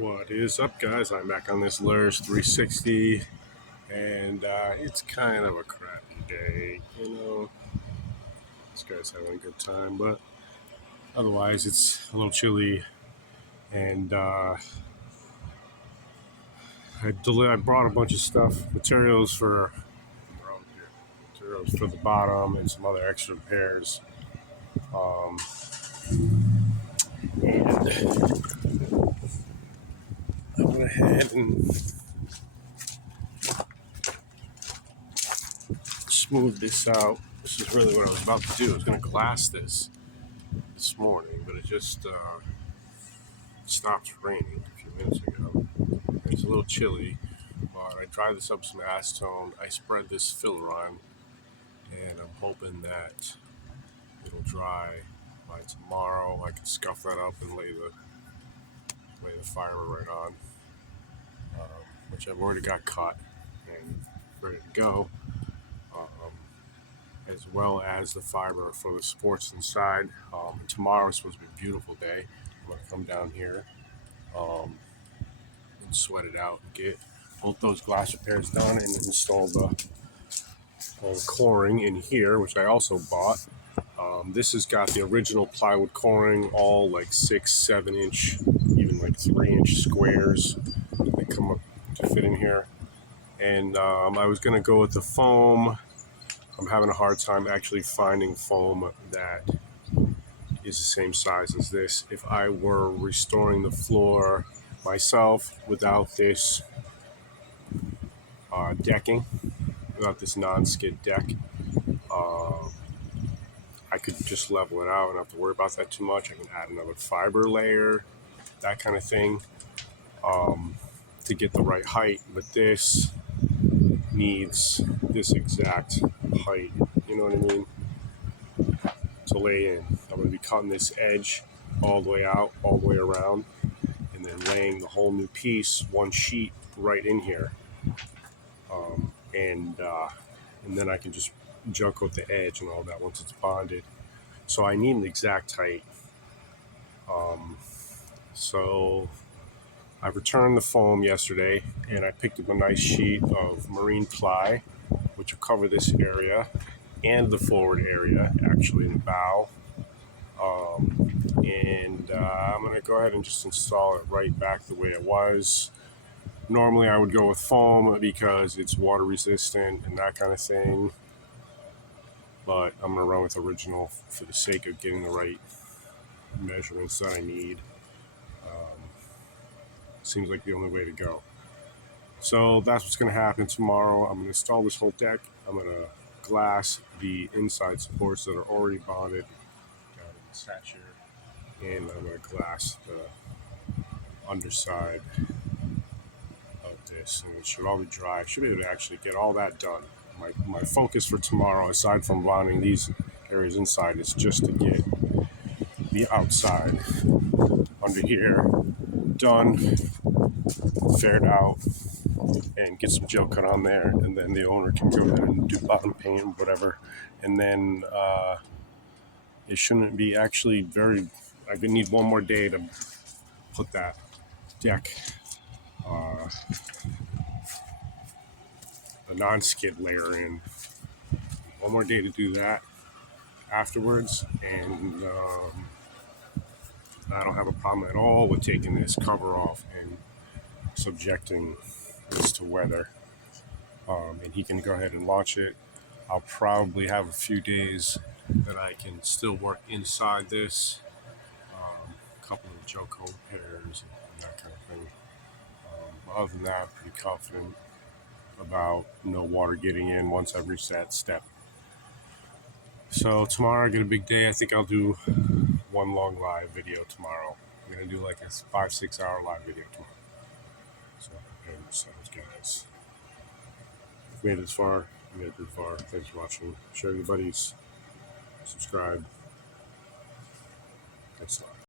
What is up, guys? I'm back on this luhrs 360, and it's kind of a crappy day. This guy's having a good time, but otherwise it's a little chilly. And I brought a bunch of stuff, materials for the bottom and some other extra repairs. And I went ahead and smooth this out. This is really what I was about to do. I was going to glass this morning, but it just stopped raining a few minutes ago. It's a little chilly, but I dried this up some acetone. I spread this filler on, and I'm hoping that it'll dry by tomorrow. I can scuff that up and lay the fiber right on, which I've already got cut and ready to go, as well as the fiber for the supports inside. Tomorrow is supposed to be a beautiful day. I'm going to come down here and sweat it out and get both those glass repairs done and install the coring in here, which I also bought. This has got the original plywood coring, all like 6-7 inch, even like 3-inch squares that come up to fit in here. And I was going to go with the foam. I'm having a hard time actually finding foam that is the same size as this. If I were restoring the floor myself without this decking, without this non-skid deck, I could just level it out and not have to worry about that too much. I can add another fiber layer, that kind of thing, to get the right height. But this needs this exact height, you know what I mean, to lay in. I'm going to be cutting this edge all the way out, all the way around, and then laying the whole new piece, one sheet, right in here. And then I can just junk coat the edge and all that once it's bonded. So I need an exact height. So I returned the foam yesterday, and I picked up a nice sheet of marine ply, which will cover this area and the forward area, actually, in the bow. I'm going to go ahead and just install it right back the way it was. Normally I would go with foam because it's water resistant and that kind of thing, but I'm going to run with original for the sake of getting the right measurements that I need. Seems like the only way to go. So that's what's going to happen tomorrow. I'm going to install this whole deck. I'm going to glass the inside supports that are already bonded, and I'm going to glass the underside of this, and it should all be dry. I should be able to actually get all that done. My focus for tomorrow, aside from bonding these areas inside, is just to get the outside under here done, faired out, and get some gel cut on there, and then the owner can go ahead and do bottom paint, whatever. And then it shouldn't be actually very. I need one more day to put that deck, a non-skid layer in. One more day to do that afterwards, and I don't have a problem at all with taking this cover off and subjecting this to weather. And he can go ahead and launch it. I'll probably have a few days that I can still work inside this, a couple of gel coat repairs and that kind of thing. Other than that, I'm pretty confident about no water getting in once I've reached that step. So tomorrow I get a big day. I think I'll do one long live video tomorrow. I'm going to do like a 5-6 hour live video tomorrow. So, sounds good, guys. If you made it this far, you made it this far. Thanks for watching. Share with your buddies. Subscribe.